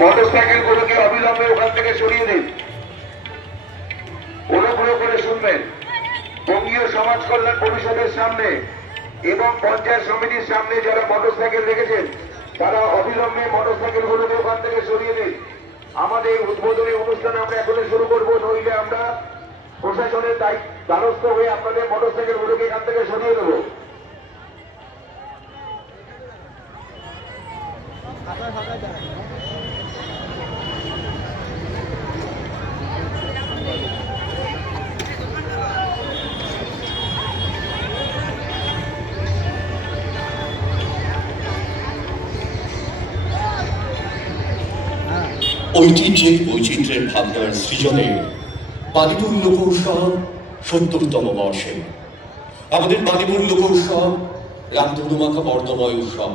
Motor cycle গুলোকে অবিলম্বে ওখান থেকে সরিয়ে দিন। অনুগ্রহ করে শুনবেন, বঙ্গীয় সমাজ কল্যাণ পরিষদের সামনে এবং পঞ্চায়েত সমিতির সামনে যারা মোটর সাইকেল রেখেছেন, তারা অবিলম্বে মোটর সাইকেল গুলোকে ওখান থেকে সরিয়ে দিন। আমাদের উদ্বোধনী অনুষ্ঠান আমরা এখনই শুরু করব, নইলে আমরা প্রশাসনের দ্বারস্থ হয়ে আপনাদের মোটর সাইকেল গুলোকে এখান থেকে সরিয়ে দেবো। ঐতিহ্যের বৈচিত্র্যের ভাবনার সৃজনে বাদিপুর লোকৌৎসব সত্তরতম বর্ষে। আমাদের বাদিপুর লোকৌৎসব রামধনুমাখা বর্ণময় উৎসব।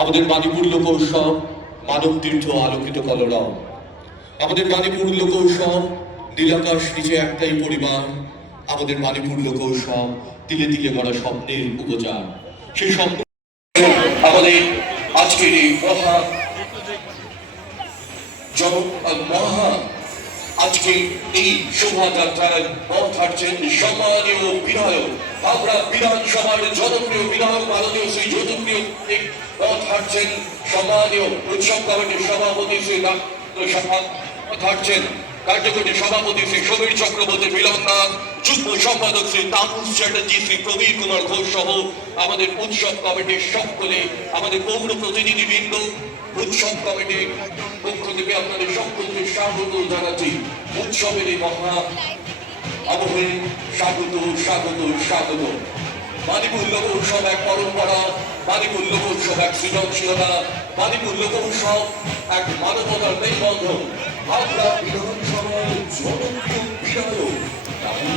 আমাদের বাদিপুর লোকৌৎসব মানব তীর্থ আলোকিত কলরব। আমাদের বাদিপুর লোকৌৎসব নীলাকাশ নিচে একটাই পরিবার। আমাদের বাদিপুর লোকৌৎসব তিলে তিলে গড়া স্বপ্নের উপচার। সেই স্বপ্ন আমাদের আজকের এই মহা আজকে এই শোভাযাত্রায় পথ হাঁটছেন সম্মানীয় বিধায়ক বিধানসভার জনপ্রিয় বিধায়ক শ্রী পথ হাঁটছেন সম্মানীয় উৎসব কমিটির সভাপতি শ্রী পথ হাঁটছেন কার্যকরী সভাপতি শ্রী সমীর চক্রবর্তী মিলননাথ যুগ্ম সম্পাদক শ্রী তাপস চ্যাটার্জি, শ্রী প্রবীর কুমার ঘোষ সহ আমাদের উৎসব কমিটির সকলে, আমাদের পৌর প্রতিনিধিবৃন্দ, উৎসব কমিটির থেকে আপনাদের সকলকে স্বাগত জানাচ্ছি। উৎসবের এই মহা আবহে স্বাগত স্বাগত স্বাগত। মানিপুর লোক উৎসব এক পরম্পরা মানিপুর লোক উৎসব এক সৃজনশীলতা মানিপুর লোক উৎসব এক মানবতার মেলবন্ধন আমরা বিধানসভার জনপ্রিয় বিধায়ক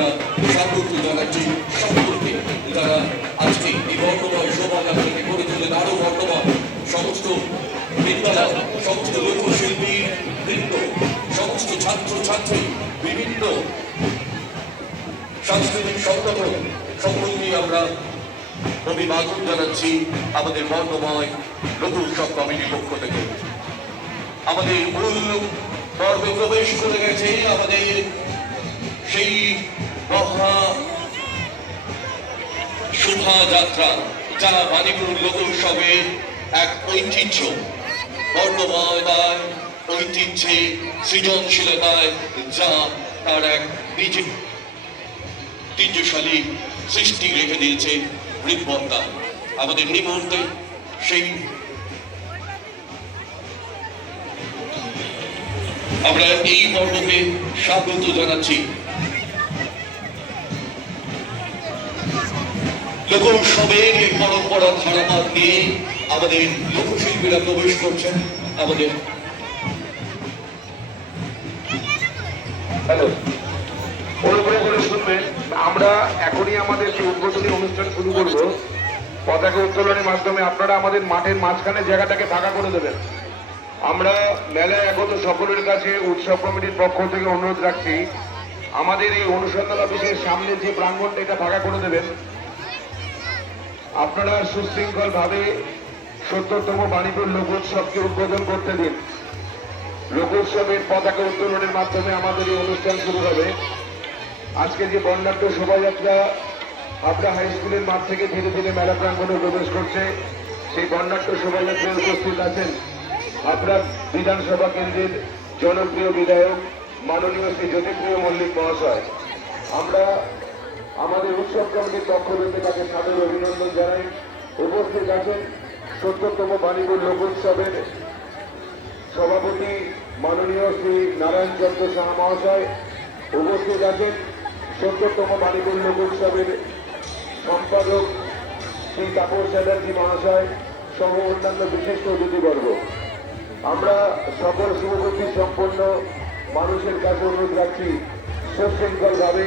আমরা স্বাগত জানাচ্ছি সকলকে যারা আজকে এই বর্ণময় শোভাযাত্রাকে করে তোলেন আরও বর্ণময় সমস্ত সমস্ত লোকশিল্পী, বৃন্দ, সমস্ত ছাত্র ছাত্রী বিভিন্ন সাংস্কৃতিক সংগঠন সকলকে আমরা অভিবাদন জানাচ্ছি আমাদের বর্ণময় লোক উৎসব কমিটির পক্ষ থেকে। আমাদের মূল পর্বে প্রবেশ করে গেছে, আমাদের সেই মহা শোভাযাত্রা, যা মানিপুর লোক উৎসবের এক ঐতিহ্য। বর্ণময়তায় ঐতিহ্যে, সৃজনশীলতায় যা তার এক নিজে ঐতিহ্যশালী সৃষ্টি রেখে দিয়েছে বৃদ্ধতা আমাদের এই মুহূর্তে সেই আমরা এই পর্বকে স্বাগত জানাচ্ছি। লোক উৎসবের এই পরম্পরা ধারাবাদ নিয়ে আমাদের লোকশিল্পীরা প্রবেশ করছেন। আমাদের হ্যালো। অনুগ্রহ করে শুনবেন, আমরা এখনই আমাদের যে উদ্বোধনী অনুষ্ঠান শুরু করব, পতাকা উত্তোলনের মাধ্যমে আপনারা আমাদের মাঠের মাঝখানে জায়গাটাকে ফাঁকা করে দেবেন। আমরা মেলায় আগত সকলের কাছে উৎসব কমিটির পক্ষ থেকে অনুরোধ রাখছি, আমাদের এই অনুসন্ধান অফিসের সামনে যে প্রাঙ্গণটা, এটা ফাঁকা করে দেবেন। আপনারা সুশৃঙ্খল ভাবে সত্তরতম বাণীপুর লোকোৎসবকে উদ্বোধন করতে দিন। লোকোৎসবের পতাকা উত্তোলনের মাধ্যমে আমাদের এই অনুষ্ঠান শুরু হবে। আজকে যে বর্ণাঢ্য শোভাযাত্রা হাবড়া হাই স্কুলের মাঠ থেকে ধীরে ধীরে মেলা প্রাঙ্গণে প্রবেশ করছে, সেই বর্ণাঢ্য শোভাযাত্রায় উপস্থিত আছেন হাবড়া বিধানসভা কেন্দ্রের জনপ্রিয় বিধায়ক, মাননীয় শ্রী জ্যোতিপ্রিয় মল্লিক মহাশয়। আমরা আমাদের উৎসব কমিটির পক্ষ থেকে তাকে সাদর অভিনন্দন জানাই। উপস্থিত আছেন সত্তরতম বাণীপুর লোকোৎসবের সভাপতি মাননীয় শ্রী নারায়ণ চন্দ্র সাহা মহাশয়। উপস্থিত আছেন সত্তরতম বাণীপুর লোকোৎসবের সম্পাদক শ্রী তাপস চ্যাটার্জি মহাশয় সহ অন্যান্য বিশিষ্ট অতিথিবর্গ। আমরা সকল শুভবুদ্ধি সম্পন্ন মানুষের কাছে অনুরোধ রাখছি। সুশৃঙ্খলভাবে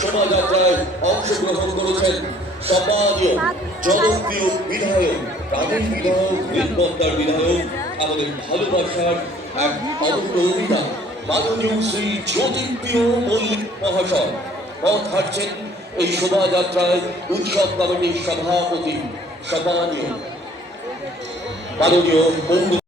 শোভাযাত্রায় অংশগ্রহণ করেছেন সম্মানীয় জনপ্রিয় বিধায়ক প্রাণের বিধায়ক রেলপদ্মার বিধায়ক, আমাদের ভালোবাসার এক অনন্য অভিযান। মাননীয় শ্রী জ্যোতিপ্রিয় মল্লিক মহাশয় পথ হাঁটছেন এই শোভাযাত্রায় উৎসব কমিটির সভাপতি সম্মানীয় মাননীয় বঙ্গ